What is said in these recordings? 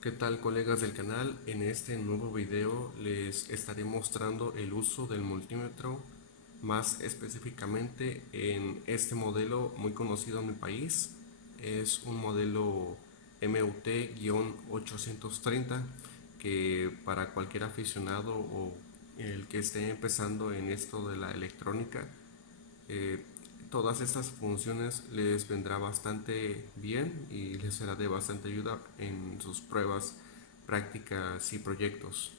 ¿Qué tal, colegas del canal? En este nuevo video les estaré mostrando el uso del multímetro, más específicamente en este modelo muy conocido en mi país. Es un modelo MUT-830 que para cualquier aficionado o el que esté empezando en esto de la electrónica, eh, todas estas funciones les vendrá bastante bien y les será de bastante ayuda en sus pruebas, prácticas y proyectos.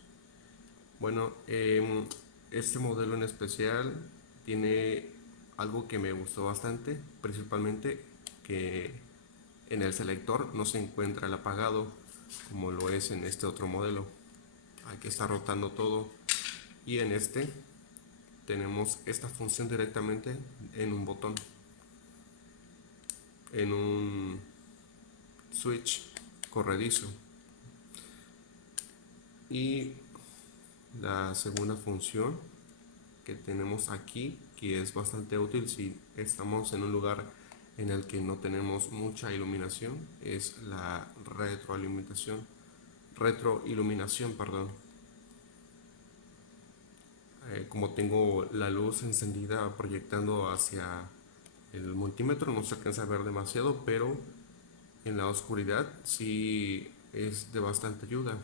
Bueno, este modelo en especial tiene algo que me gustó bastante, principalmente que en el selector no se encuentra el apagado como lo es en este otro modelo. Aquí está rotando todo y en este tenemos esta función directamente en un botón, en un switch corredizo. Y la segunda función que tenemos aquí, que es bastante útil si estamos en un lugar en el que no tenemos mucha iluminación, es la retroiluminación, perdón. Como tengo la luz encendida proyectando hacia el multímetro, no se alcanza a ver demasiado, pero en la oscuridad sí es de bastante ayuda.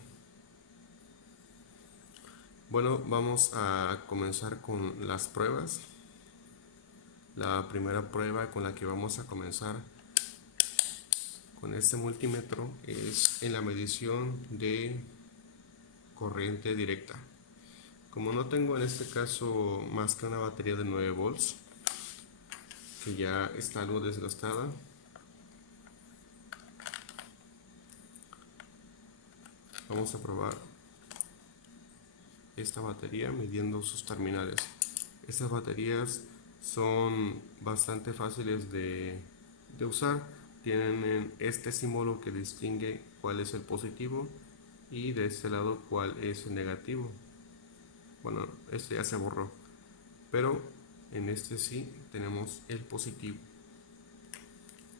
Bueno, vamos a comenzar con las pruebas. La primera prueba con la que vamos a comenzar con este multímetro es en la medición de corriente directa. Como no tengo en este caso más que una batería de 9 volts, que ya está algo desgastada, vamos a probar esta batería midiendo sus terminales. Estas baterías son bastante fáciles de usar. Tienen este símbolo que distingue cuál es el positivo y de este lado cuál es el negativo. Bueno, este ya se borró, pero en este sí tenemos el positivo.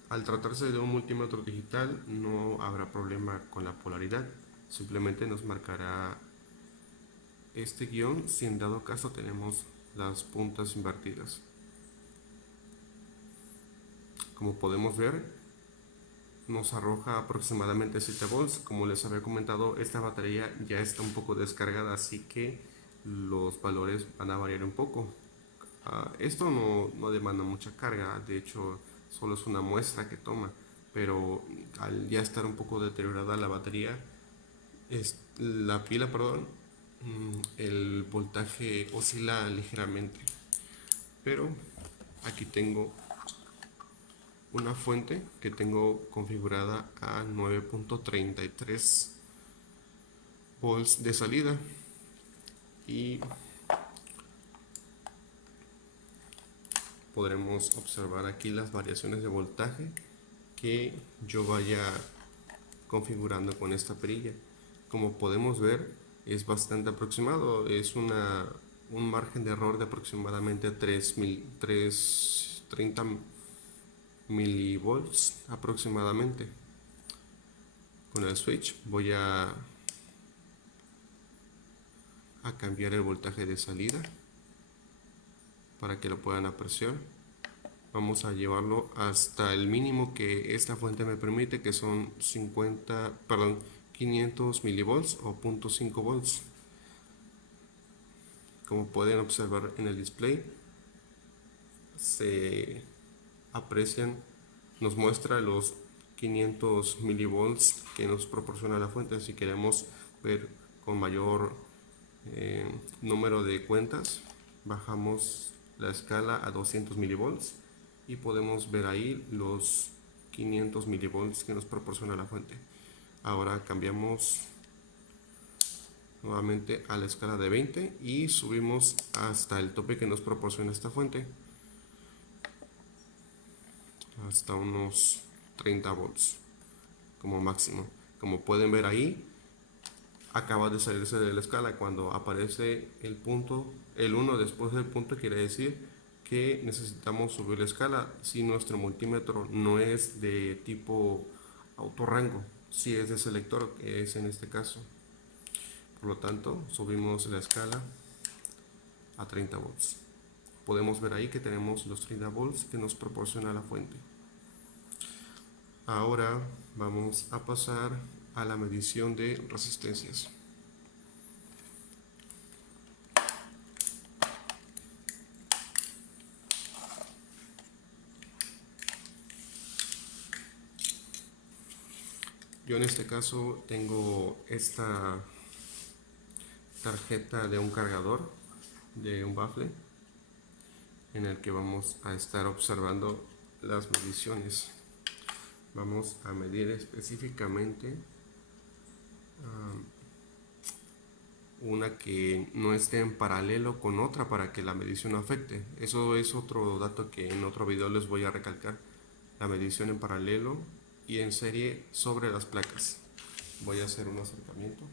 Al tratarse de un multímetro digital no habrá problema con la polaridad, simplemente nos marcará este guión si en dado caso tenemos las puntas invertidas. Como podemos ver, nos arroja aproximadamente 7 volts. Como les había comentado, esta batería ya está un poco descargada, así que los valores van a variar un poco. Esto no demanda mucha carga, de hecho solo es una muestra que toma, pero al ya estar un poco deteriorada la batería, la pila, perdón, el voltaje oscila ligeramente. Pero aquí tengo una fuente que tengo configurada a 9.33 volts de salida y podremos observar aquí las variaciones de voltaje que yo vaya configurando con esta perilla. Como podemos ver, es bastante aproximado, es un margen de error de aproximadamente 30 milivolts aproximadamente. Con el switch voy a cambiar el voltaje de salida para que lo puedan apreciar. Vamos a llevarlo hasta el mínimo que esta fuente me permite, que son 500 milivolts o 0.5 volts. Como pueden observar en el display, se aprecian, nos muestra los 500 milivolts que nos proporciona la fuente. Si queremos ver con mayor número de cuentas, bajamos la escala a 200 milivolts y podemos ver ahí los 500 milivolts que nos proporciona la fuente. Ahora cambiamos nuevamente a la escala de 20 y subimos hasta el tope que nos proporciona esta fuente, hasta unos 30 volts como máximo. Como pueden ver ahí, acaba de salirse de la escala. Cuando aparece el punto, el 1 después del punto, quiere decir que necesitamos subir la escala si nuestro multímetro no es de tipo autorrango. si es de selector, que es en este caso. Por lo tanto, subimos la escala a 30 volts. Podemos ver ahí que tenemos los 30 volts que nos proporciona la fuente. Ahora vamos a pasar a la medición de resistencias. Yo en este caso tengo esta tarjeta de un cargador de un bafle en el que vamos a estar observando las mediciones. Vamos a medir específicamente una que no esté en paralelo con otra para que la medición no afecte. Eso es otro dato que en otro video les voy a recalcar. La medición en paralelo y en serie sobre las placas. Voy a hacer un acercamiento.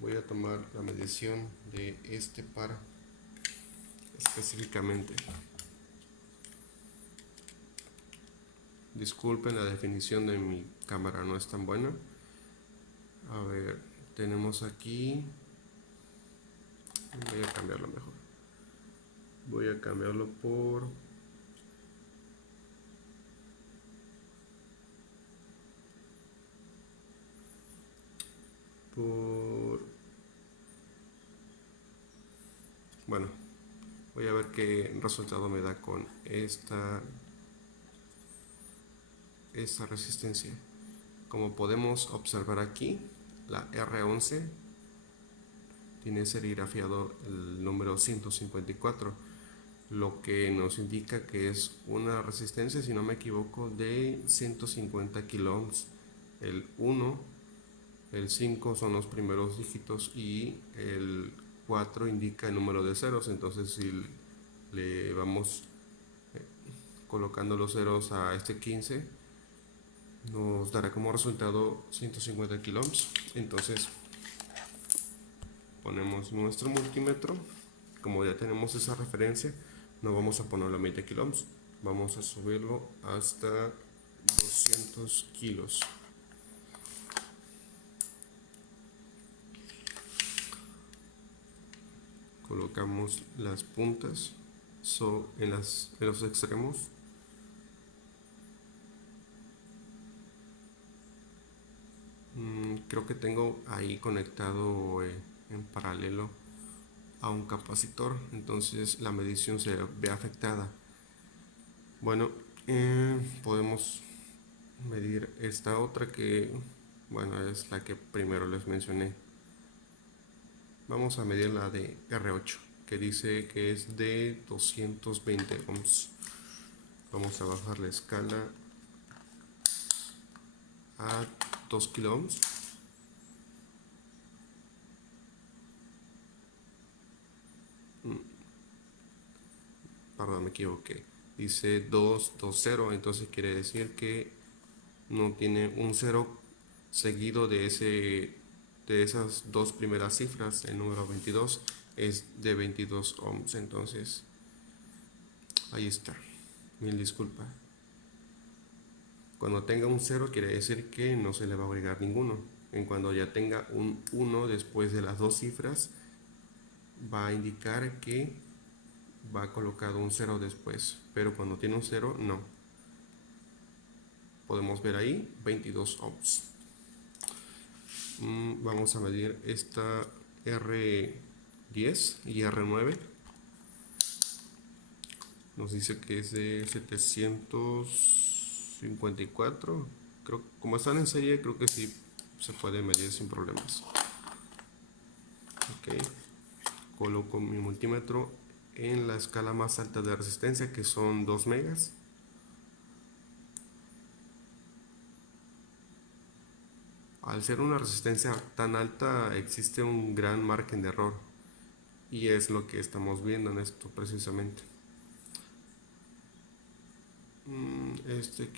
Voy a tomar la medición de este par específicamente. Disculpen, la definición de mi cámara no es tan buena. A ver, tenemos aquí. Voy a cambiarlo mejor. Voy a cambiarlo por bueno, voy a ver qué resultado me da con esta resistencia. Como podemos observar aquí, la R11 tiene serigrafiado el número 154, lo que nos indica que es una resistencia, si no me equivoco, de 150 kilo ohms. El 1, el 5 son los primeros dígitos y el 4 indica el número de ceros. Entonces, si le vamos colocando los ceros a este 15, nos dará como resultado 150 kilo ohms. Entonces, ponemos nuestro multímetro. Como ya tenemos esa referencia, no vamos a ponerlo a 20 kilo ohms, vamos a subirlo hasta 200 kilos. Colocamos las puntas en los extremos. Creo que tengo ahí conectado en paralelo a un capacitor, entonces la medición se ve afectada. Bueno, podemos medir esta otra que, bueno, es la que primero les mencioné. Vamos a medir la de R8, que dice que es de 220 ohms. Vamos a bajar la escala a 2 kilo ohms. Perdón, me equivoqué. Dice 220, entonces quiere decir que no tiene un 0 seguido de esas dos primeras cifras. El número 22 es de 22 ohms, entonces ahí está. Mil disculpas. Cuando tenga un 0 quiere decir que no se le va a agregar ninguno. En cuando ya tenga un 1 después de las dos cifras, va a indicar que va colocado un 0 después, pero cuando tiene un 0 no. Podemos ver ahí 22 ohms. Vamos a medir esta R10 y R9. Nos dice que es de 754. Creo, como están en serie, creo que sí se puede medir sin problemas. Ok, coloco mi multímetro en la escala más alta de resistencia, que son 2 megas. Al ser una resistencia tan alta, existe un gran margen de error, y es lo que estamos viendo en esto precisamente. Este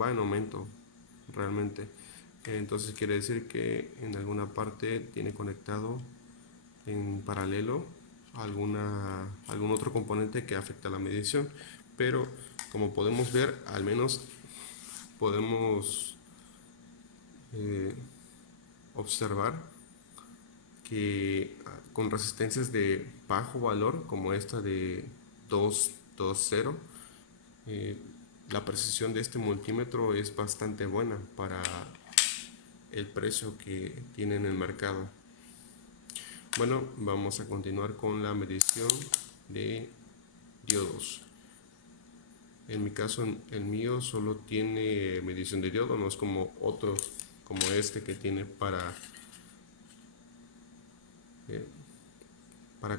va en aumento realmente. Entonces quiere decir que en alguna parte tiene conectado en paralelo algún otro componente que afecta la medición. Pero como podemos ver, al menos podemos observar que con resistencias de bajo valor, como esta de 220, la precisión de este multímetro es bastante buena para el precio que tiene en el mercado. Bueno, vamos a continuar con la medición de diodos. En mi caso, el mío solo tiene medición de diodo, no es como otros, como este que tiene para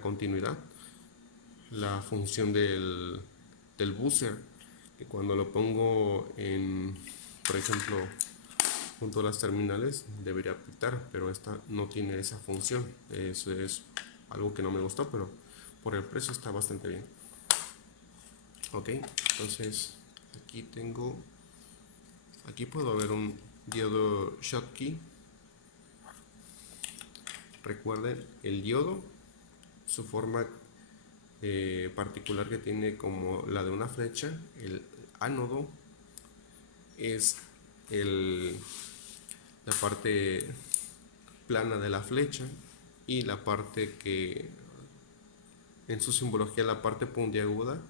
continuidad la función del buzzer, que cuando lo pongo por ejemplo, junto a las terminales debería pitar, pero esta no tiene esa función. Eso es algo que no me gustó, pero por el precio está bastante bien. Ok, entonces aquí puedo ver un diodo Schottky. Recuerden, el diodo, su forma particular que tiene como la de una flecha, el ánodo es la parte plana de la flecha, y la parte que en su simbología, la parte puntiaguda,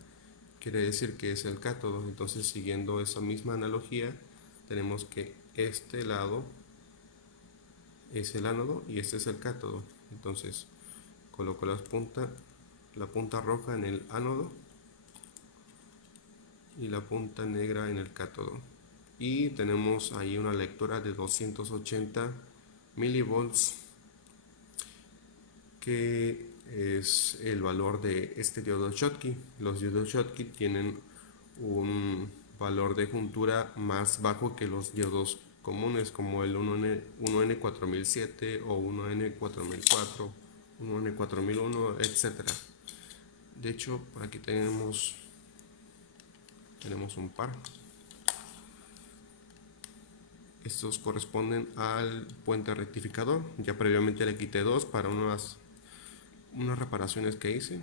quiere decir que es el cátodo. Entonces, siguiendo esa misma analogía, tenemos que este lado es el ánodo y este es el cátodo. Entonces coloco la punta roja en el ánodo y la punta negra en el cátodo, y tenemos ahí una lectura de 280 milivolts, que es el valor de este diodo Schottky. Los diodos Schottky tienen un valor de juntura más bajo que los diodos comunes, como el 1N4007 o 1N4004, 1N4001, etc. De hecho, por aquí tenemos un par. Estos corresponden al puente rectificador. Ya previamente le quité dos para unas reparaciones que hice,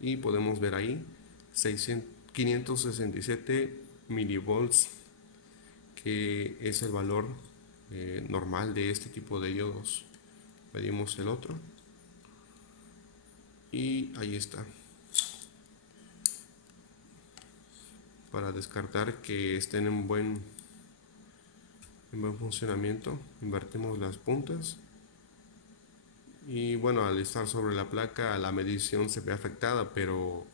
y podemos ver ahí 567 milivolts, que es el valor normal de este tipo de diodos. Medimos el otro y ahí está. Para descartar que estén en buen funcionamiento, invertimos las puntas. Y bueno, al estar sobre la placa, la medición se ve afectada, pero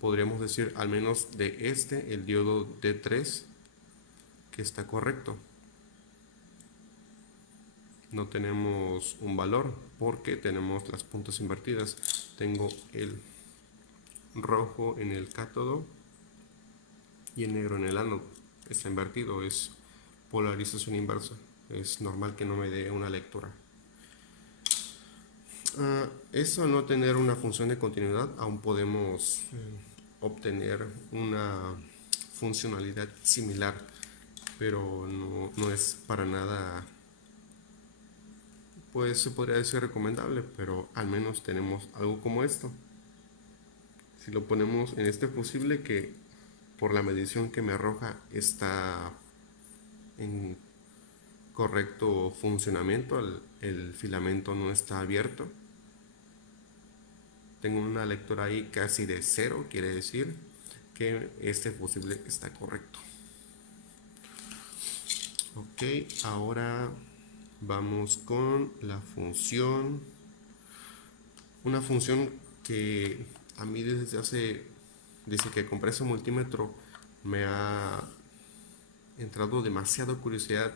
podríamos decir, al menos de el diodo D3, que está correcto. No tenemos un valor porque tenemos las puntas invertidas. Tengo el rojo en el cátodo y el negro en el ánodo. Está invertido, es polarización inversa. Es normal que no me dé una lectura. Eso, al no tener una función de continuidad, aún podemos obtener una funcionalidad similar, pero no es para nada, pues se podría decir recomendable, pero al menos tenemos algo como esto. Si lo ponemos en este fusible, que por la medición que me arroja está en correcto funcionamiento, el filamento no está abierto, tengo una lectura ahí casi de 0, quiere decir que este fusible está correcto. Ok, ahora vamos con la función. Una función que a mí desde que compré ese multímetro me ha entrado demasiada curiosidad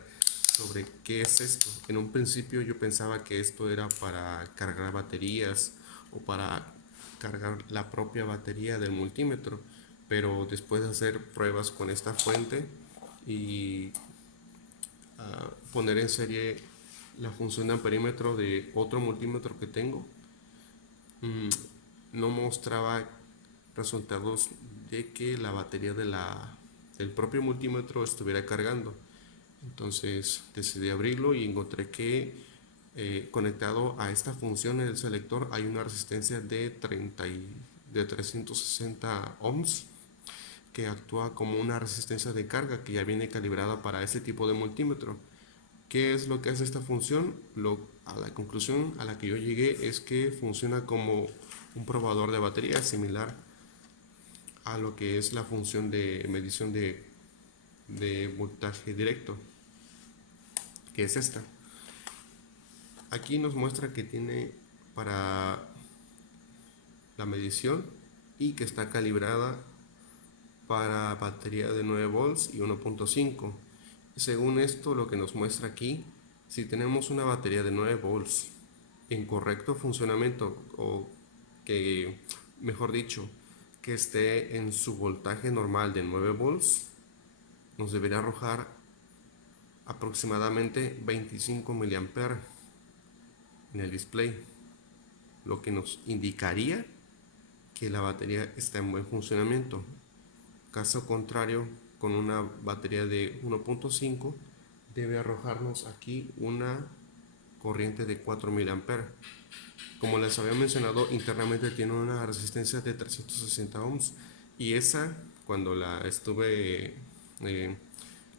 sobre qué es esto. En un principio yo pensaba que esto era para cargar baterías o para cargar la propia batería del multímetro, pero después de hacer pruebas con esta fuente y poner en serie la función de amperímetro de otro multímetro que tengo, no mostraba resultados de que la batería del propio multímetro estuviera cargando. Entonces decidí abrirlo y encontré que conectado a esta función en el selector hay una resistencia de 360 ohms que actúa como una resistencia de carga que ya viene calibrada para este tipo de multímetro. ¿Qué es lo que hace esta función? A la conclusión a la que yo llegué es que funciona como un probador de batería similar a lo que es la función de medición de voltaje directo, que es esta. Aquí nos muestra que tiene para la medición y que está calibrada para batería de 9 volts y 1.5. Según esto, lo que nos muestra aquí, si tenemos una batería de 9 volts en correcto funcionamiento, o que, mejor dicho, que esté en su voltaje normal de 9 volts, nos debería arrojar aproximadamente 25 mA en el display, lo que nos indicaría que la batería está en buen funcionamiento. Caso contrario, con una batería de 1.5 debe arrojarnos aquí una corriente de 4 mA. Como les había mencionado, internamente tiene una resistencia de 360 ohms y esa, cuando la estuve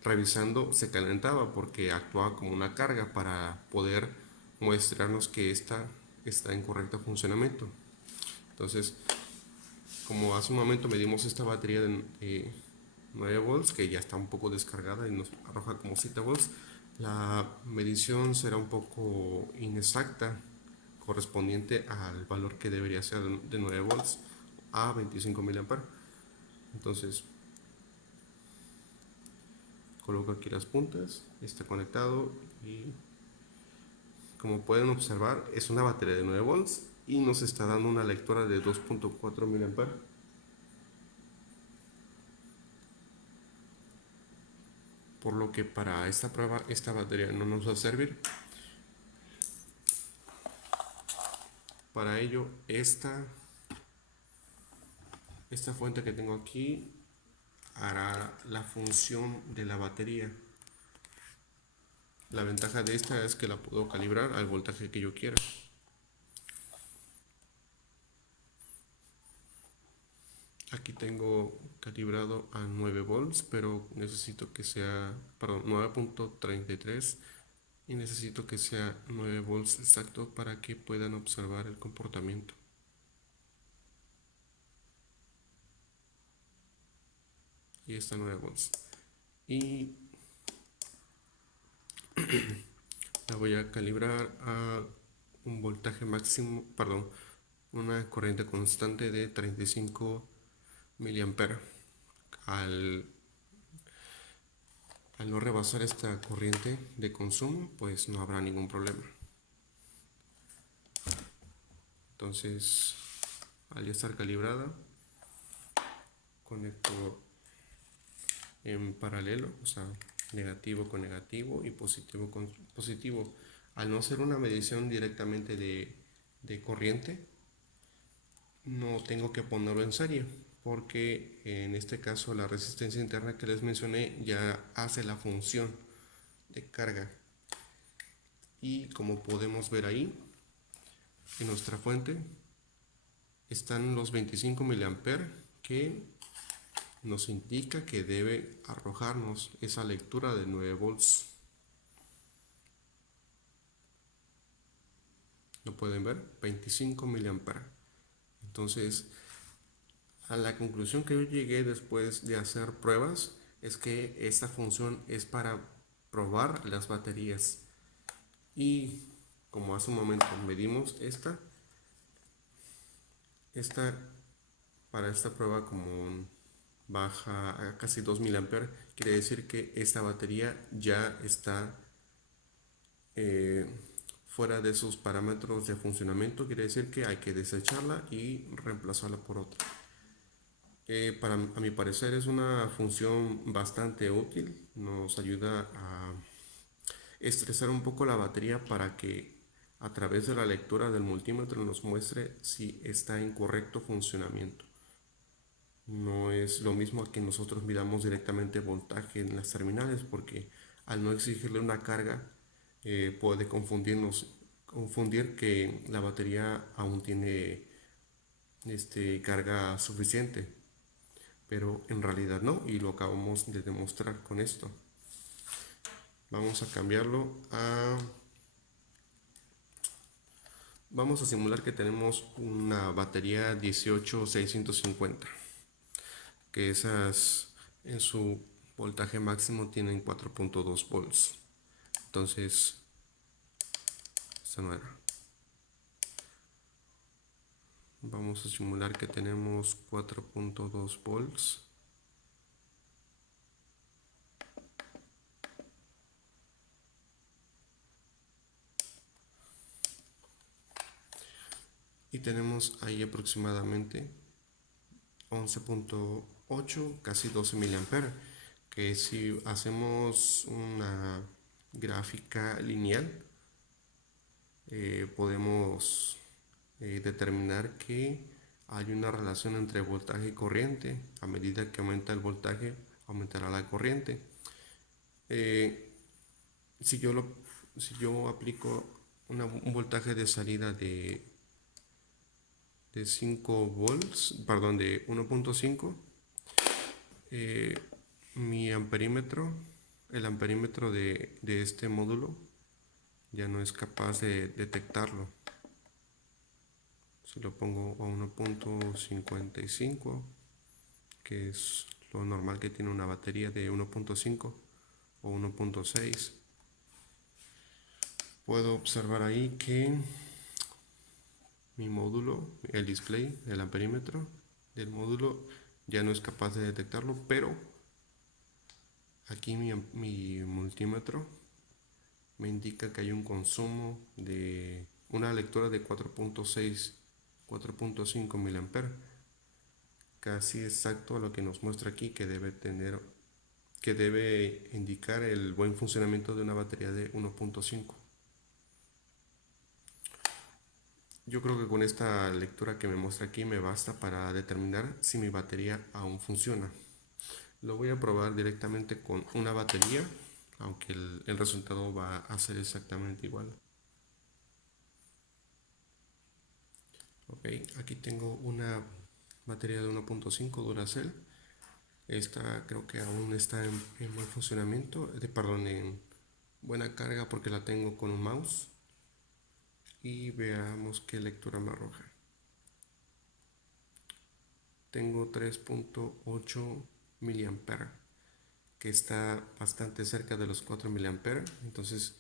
revisando, se calentaba porque actuaba como una carga para poder mostrarnos que esta está en correcto funcionamiento. Entonces, como hace un momento medimos esta batería de 9 volts que ya está un poco descargada y nos arroja como 7 volts, la medición será un poco inexacta correspondiente al valor que debería ser de 9 volts a 25 mA. Entonces coloco aquí las puntas, está conectado y como pueden observar es una batería de 9 volts y nos está dando una lectura de 2.4 mA. Por lo que para esta prueba esta batería no nos va a servir. Para ello esta fuente que tengo aquí hará la función de la batería. La ventaja de esta es que la puedo calibrar al voltaje que yo quiera. Aquí tengo calibrado a 9 volts, pero necesito que sea, perdón, 9.33 y necesito que sea 9 volts exacto para que puedan observar el comportamiento. Y está 9 volts. Y la voy a calibrar a un voltaje máximo, perdón, una corriente constante de 35 mA. Al, al no rebasar esta corriente de consumo, pues no habrá ningún problema. Entonces, al ya estar calibrada, conecto en paralelo, o sea, negativo con negativo y positivo con positivo. Al no hacer una medición directamente de corriente, no tengo que ponerlo en serie, porque en este caso la resistencia interna que les mencioné ya hace la función de carga. Y como podemos ver ahí, en nuestra fuente están los 25 mA que nos indica que debe arrojarnos esa lectura de 9 volts. ¿Lo pueden ver? 25 mA. Entonces, a la conclusión que yo llegué después de hacer pruebas es que esta función es para probar las baterías. Y como hace un momento medimos esta para esta prueba como baja a casi 2 mA, quiere decir que esta batería ya está fuera de sus parámetros de funcionamiento, quiere decir que hay que desecharla y reemplazarla por otra. A mi parecer es una función bastante útil, nos ayuda a estresar un poco la batería para que a través de la lectura del multímetro nos muestre si está en correcto funcionamiento. No es lo mismo que nosotros midamos directamente voltaje en las terminales, porque al no exigirle una carga puede confundir que la batería aún tiene carga suficiente, pero en realidad no, y lo acabamos de demostrar con esto. Vamos a cambiarlo a... Vamos a simular que tenemos una batería 18650, que esas en su voltaje máximo tienen 4.2 volts. Entonces, esta no era. Vamos a simular que tenemos 4.2 volts. Y tenemos ahí aproximadamente 11.8, casi 12 miliamperes, que si hacemos una gráfica lineal, podemos determinar que hay una relación entre voltaje y corriente. A medida que aumenta el voltaje, aumentará la corriente. Si yo aplico un voltaje de salida de 5 volts, perdón, de 1.5, mi amperímetro, el amperímetro de este módulo ya no es capaz de detectarlo. Si lo pongo a 1.55, que es lo normal que tiene una batería de 1.5 o 1.6, puedo observar ahí que mi módulo, el display, el amperímetro del módulo ya no es capaz de detectarlo, pero aquí mi multímetro me indica que hay un consumo de una lectura de 4.5 miliamperes, casi exacto a lo que nos muestra aquí que debe indicar el buen funcionamiento de una batería de 1.5. Yo creo que con esta lectura que me muestra aquí me basta para determinar si mi batería aún funciona. Lo voy a probar directamente con una batería, aunque el resultado va a ser exactamente igual. Ok, aquí tengo una batería de 1.5 Duracell. Esta creo que aún está en buen funcionamiento, perdón, en buena carga porque la tengo con un mouse. Y veamos qué lectura me arroja. Tengo 3.8 miliamperes, que está bastante cerca de los 4 miliamperes. Entonces,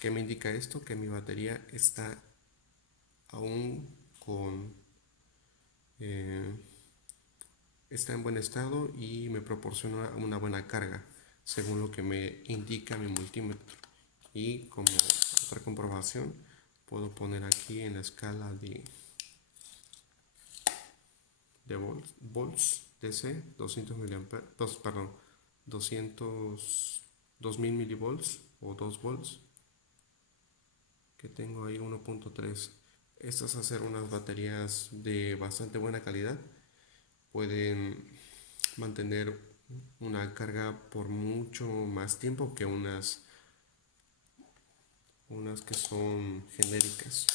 ¿qué me indica esto? Que mi batería está aún está en buen estado y me proporciona una buena carga, según lo que me indica mi multímetro. Y como otra comprobación, puedo poner aquí en la escala de volts DC 200 miliamperes, 2000 milivolts o 2 volts, que tengo ahí 1.3. Estas al ser unas baterías de bastante buena calidad pueden mantener una carga por mucho más tiempo que unas que son genéricas.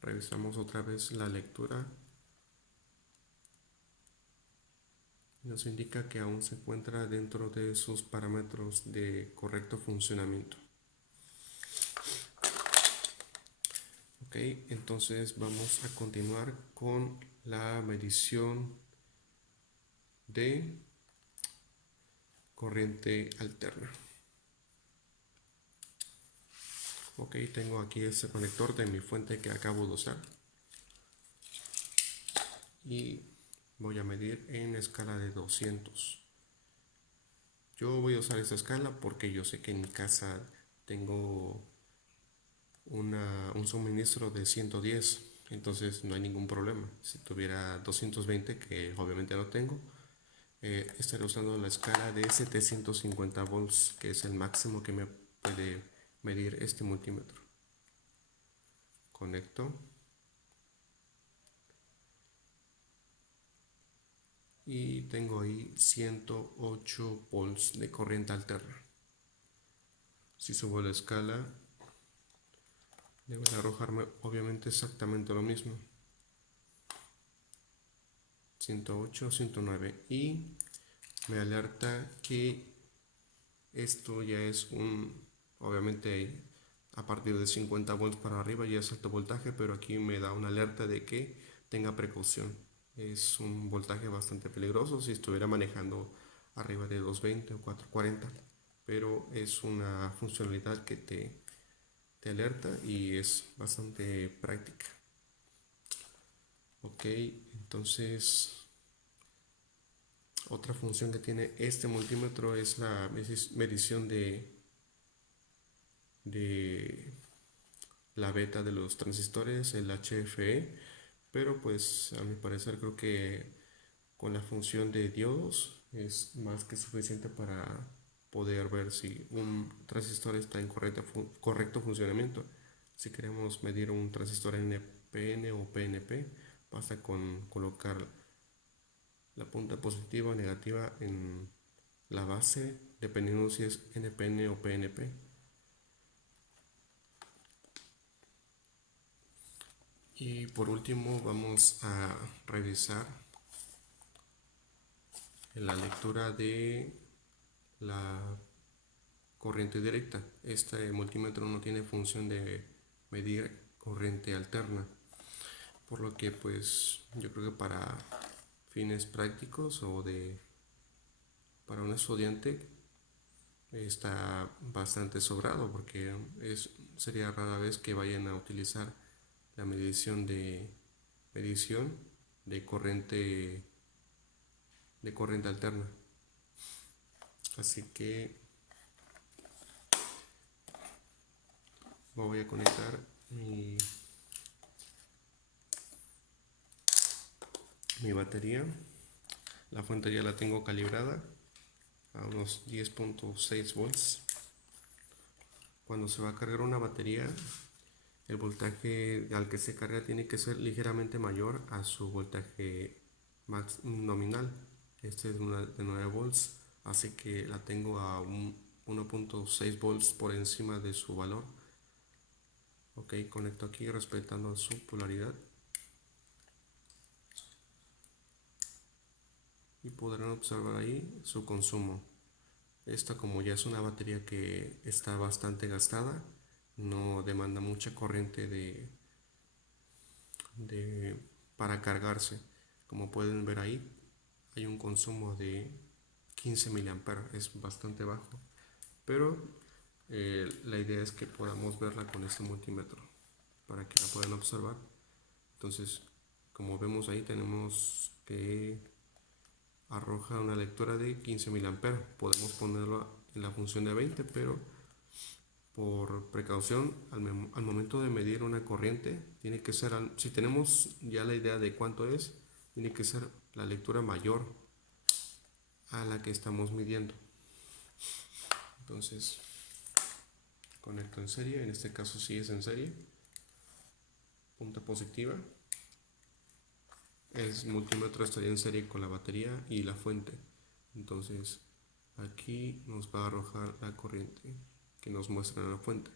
Revisamos otra vez la lectura. Nos indica que aún se encuentra dentro de sus parámetros de correcto funcionamiento. Ok, entonces vamos a continuar con la medición de corriente alterna. Ok, tengo aquí este conector de mi fuente que acabo de usar y voy a medir en escala de 200. Yo voy a usar esta escala porque yo sé que en mi casa tengo un suministro de 110, entonces no hay ningún problema. Si tuviera 220, que obviamente no tengo, estaré usando la escala de 750 volts, que es el máximo que me puede medir este multímetro. Conecto y tengo ahí 108 volts de corriente alterna. Si subo la escala, debe arrojarme obviamente exactamente lo mismo. 108, 109, y me alerta que esto ya es obviamente a partir de 50 volts para arriba ya es alto voltaje, pero aquí me da una alerta de que tenga precaución. Es un voltaje bastante peligroso si estuviera manejando arriba de 220 o 440, pero es una funcionalidad que te alerta y es bastante práctica. Ok, entonces otra función que tiene este multímetro es la medición de la beta de los transistores, el HFE, pero pues a mi parecer creo que con la función de diodos es más que suficiente para poder ver si un transistor está en correcto funcionamiento. Si queremos medir un transistor NPN o PNP, basta con colocar la punta positiva o negativa en la base, dependiendo si es NPN o PNP. Y por último vamos a revisar la lectura de la corriente directa. Este multímetro no tiene función de medir corriente alterna, por lo que pues yo creo que para fines prácticos o para un estudiante está bastante sobrado, porque sería rara vez que vayan a utilizar la medición de corriente alterna. Así que voy a conectar mi batería. La fuente ya la tengo calibrada a unos 10.6 volts. Cuando se va a cargar una batería, el voltaje al que se carga tiene que ser ligeramente mayor a su voltaje max nominal. Este es de 9 volts, así que la tengo a 1.6 volts por encima de su valor. Ok, conecto aquí respetando su polaridad y podrán observar ahí su consumo. Esta, como ya es una batería que está bastante gastada, no demanda mucha corriente para cargarse. Como pueden ver ahí, hay un consumo de 15 mA, es bastante bajo, pero la idea es que podamos verla con este multímetro para que la puedan observar. Entonces, como vemos ahí, tenemos que arroja una lectura de 15 mA. Podemos ponerlo en la función de 20, pero por precaución, al momento de medir una corriente, tiene que ser, si tenemos ya la idea de cuánto es, tiene que ser la lectura mayor a la que estamos midiendo. Entonces, conecto en serie, en este caso sí es en serie, punta positiva. El multímetro estaría en serie con la batería y la fuente. Entonces, aquí nos va a arrojar la corriente que nos muestra en la fuente.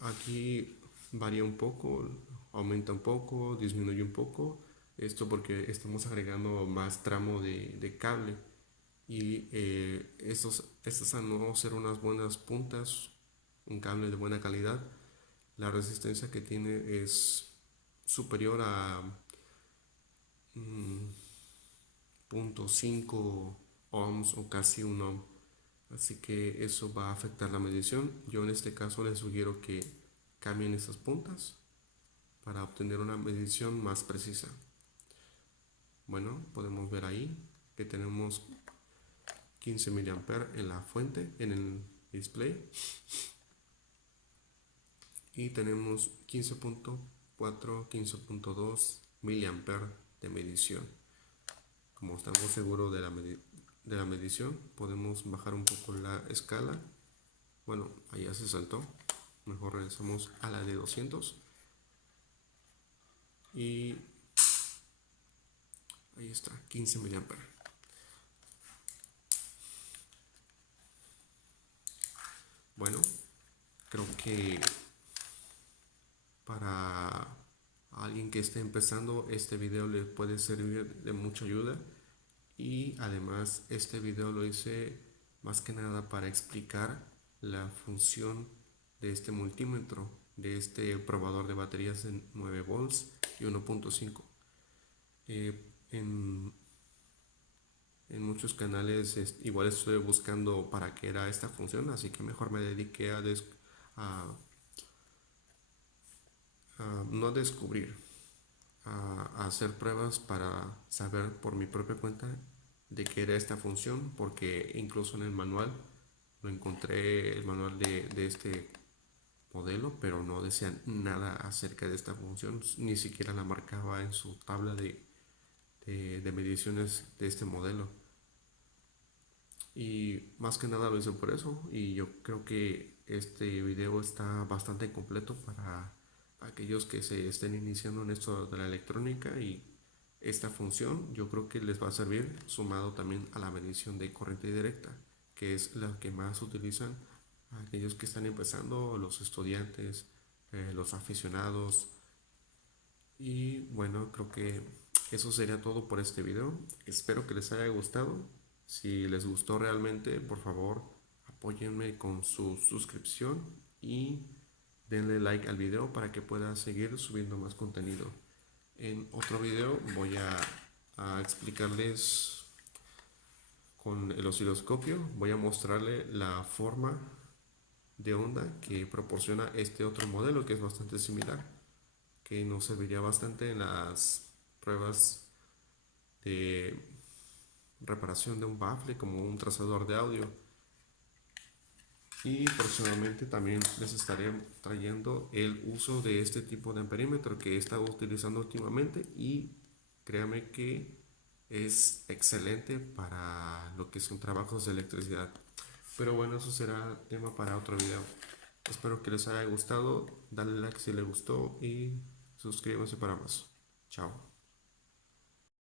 Aquí varía un poco, aumenta un poco, disminuye un poco. Esto porque estamos agregando más tramo de cable y estas a no ser unas buenas puntas, un cable de buena calidad, la resistencia que tiene es superior a 0.5 ohms o casi un ohm. Así que eso va a afectar la medición. Yo en este caso les sugiero que cambien estas puntas para obtener una medición más precisa. Bueno, podemos ver ahí que tenemos 15 mA en la fuente, en el display, y tenemos 15.4, 15.2 mA de medición. como estamos seguros de la medición, podemos bajar un poco la escala. Bueno, allá se saltó. Mejor regresamos a la de 200. Y ahí está, 15 miliamperes. Bueno, creo que para alguien que esté empezando, este video le puede servir de mucha ayuda. Y además este video lo hice más que nada para explicar la función de este multímetro, de este probador de baterías en 9 volts y 1.5. En muchos canales igual estoy buscando para qué era esta función, así que mejor me dediqué a, no a descubrir, a hacer pruebas para saber por mi propia cuenta de qué era esta función, porque incluso en el manual lo encontré, el manual de este modelo, pero no decía nada acerca de esta función, ni siquiera la marcaba en su tabla de mediciones de este modelo. Y más que nada lo hice por eso, y yo creo que este video está bastante completo para aquellos que se estén iniciando en esto de la electrónica, y esta función yo creo que les va a servir sumado también a la medición de corriente directa, que es la que más utilizan aquellos que están empezando, los estudiantes, los aficionados. Y bueno, creo que eso sería todo por este video. Espero que les haya gustado. Si les gustó realmente, por favor, apóyenme con su suscripción y denle like al video para que pueda seguir subiendo más contenido. En otro video voy a explicarles con el osciloscopio, voy a mostrarle la forma de onda que proporciona este otro modelo que es bastante similar, que nos serviría bastante en las pruebas de reparación de un baffle como un trazador de audio. Y próximamente también les estaré trayendo el uso de este tipo de amperímetro que he estado utilizando últimamente, y créame que es excelente para lo que son trabajos de electricidad. Pero bueno, eso será tema para otro video. Espero que les haya gustado, dale like si les gustó y suscríbanse para más. Chao.